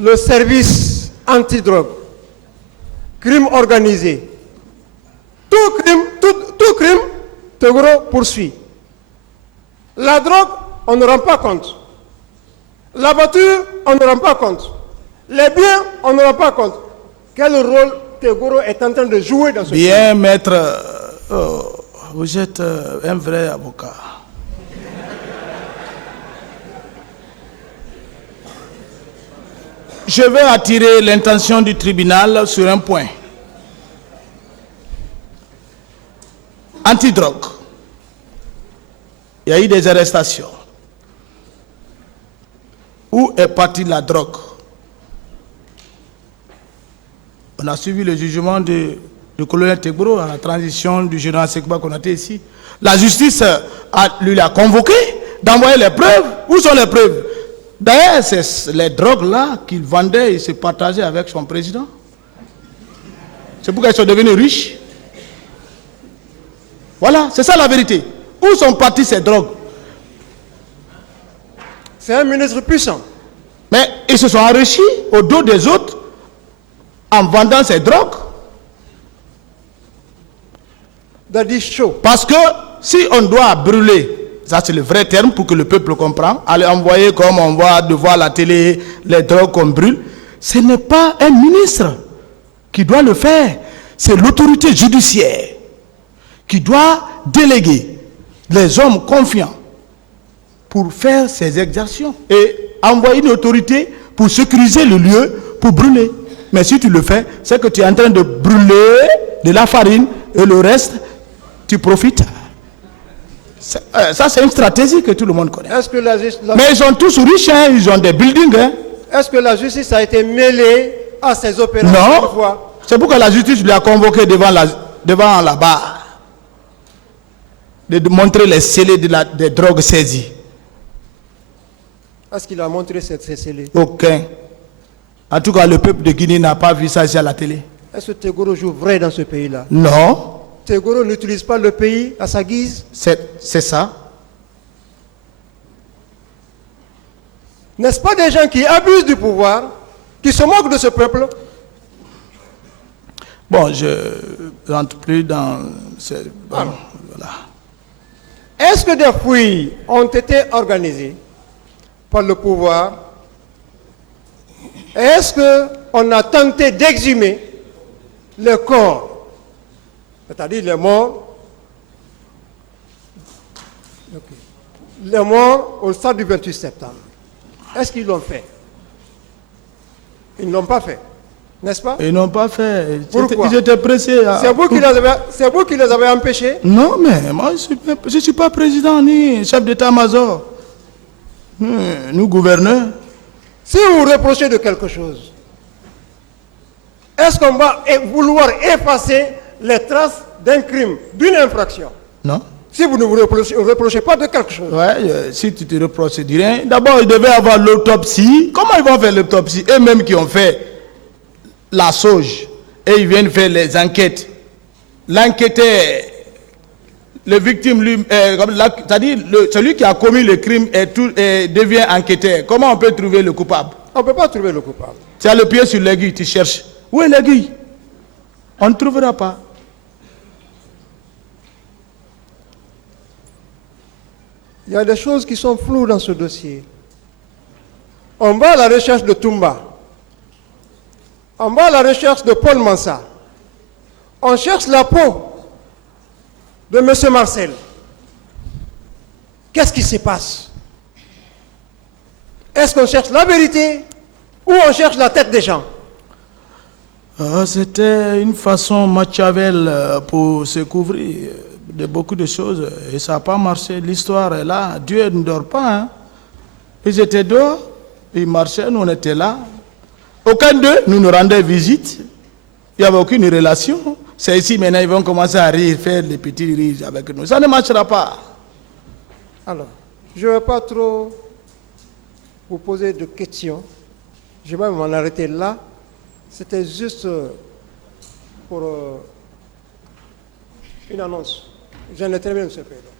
le service antidrogue, crime organisé, tout crime, Togoro poursuit. La drogue, on ne rend pas compte. La voiture, on ne rend pas compte. Les biens, on ne rend pas compte. Quel rôle Togoro est en train de jouer dans ce pays? Bien, maître, vous êtes un vrai avocat. Je vais attirer l'intention du tribunal sur un point. Antidrogue. Il y a eu des arrestations. Où est partie la drogue? On a suivi le jugement du colonel Tegboro à la transition du général Sekba Konaté ici. La justice lui a convoqué d'envoyer les preuves. Où sont les preuves? D'ailleurs, c'est les drogues-là qu'il vendait et se partageait avec son président. C'est pourquoi ils sont devenus riches. Voilà, c'est ça la vérité. Où sont parties ces drogues? C'est un ministre puissant. Mais ils se sont enrichis au dos des autres en vendant ces drogues. Parce que si on doit brûler, ça c'est le vrai terme pour que le peuple comprenne, aller envoyer comme on voit de voir à la télé les drogues qu'on brûle, ce n'est pas un ministre qui doit le faire, c'est l'autorité judiciaire qui doit déléguer les hommes confiants pour faire ces exactions et envoyer une autorité pour sécuriser le lieu pour brûler. Mais si tu le fais, c'est que tu es en train de brûler de la farine et le reste, tu profites. Ça, c'est une stratégie que tout le monde connaît. Est-ce que Mais ils sont tous riches, hein, ils ont des buildings. Hein. Est-ce que la justice a été mêlée à ces opérations? Non, c'est pourquoi la justice lui a convoqué devant la barre de montrer les scellés des drogues saisies. Est-ce qu'il a montré ces scellés? Aucun. En tout cas, le peuple de Guinée n'a pas vu ça ici à la télé. Est-ce que Togoro joue vrai dans ce pays-là? Non. Togoro n'utilise pas le pays à sa guise? C'est ça. N'est-ce pas des gens qui abusent du pouvoir, qui se moquent de ce peuple? Bon, je ne rentre plus dans... Bon, voilà. Est-ce que des fouilles ont été organisées par le pouvoir? Est-ce qu'on a tenté d'exhumer les corps, c'est-à-dire les morts, au stade du 28 septembre? Est-ce qu'ils l'ont fait? Ils ne l'ont pas fait, n'est-ce pas? Ils n'ont pas fait. Pourquoi? Ils étaient pressés. C'est vous qui les avez empêchés? Non, mais moi, je ne suis pas président ni chef d'état-major. Nous, gouverneurs. Si vous reprochez de quelque chose, est-ce qu'on va vouloir effacer les traces d'un crime, d'une infraction? Non. Si vous ne vous reprochez pas de quelque chose. Ouais, si tu te reproches de rien, d'abord ils devaient avoir l'autopsie. Comment ils vont faire l'autopsie? Eux-mêmes qui ont fait la sauge et ils viennent faire les enquêtes. L'enquêteur, le victime, c'est-à-dire celui qui a commis le crime devient enquêteur. Comment on peut trouver le coupable? On ne peut pas trouver le coupable. Tu as le pied sur l'aiguille, tu cherches. Où est l'aiguille? On ne trouvera pas. Il y a des choses qui sont floues dans ce dossier. On va à la recherche de Toumba. On va à la recherche de Paul Mansa. On cherche la peau de M. Marcel. Qu'est-ce qui se passe? Est-ce qu'on cherche la vérité ou on cherche la tête des gens? C'était une façon Machiavel pour se couvrir de beaucoup de choses et ça n'a pas marché. L'histoire est là. Dieu ne dort pas. Hein. Ils étaient dehors, ils marchaient, nous on était là. Aucun d'eux nous rendait visite. Il n'y avait aucune relation. C'est ici maintenant ils vont commencer à rire, faire des petits rires avec nous. Ça ne marchera pas. Alors, je ne vais pas trop vous poser de questions. Je vais m'en arrêter là. C'était juste pour une annonce. J'en ai terminé ce pays-là.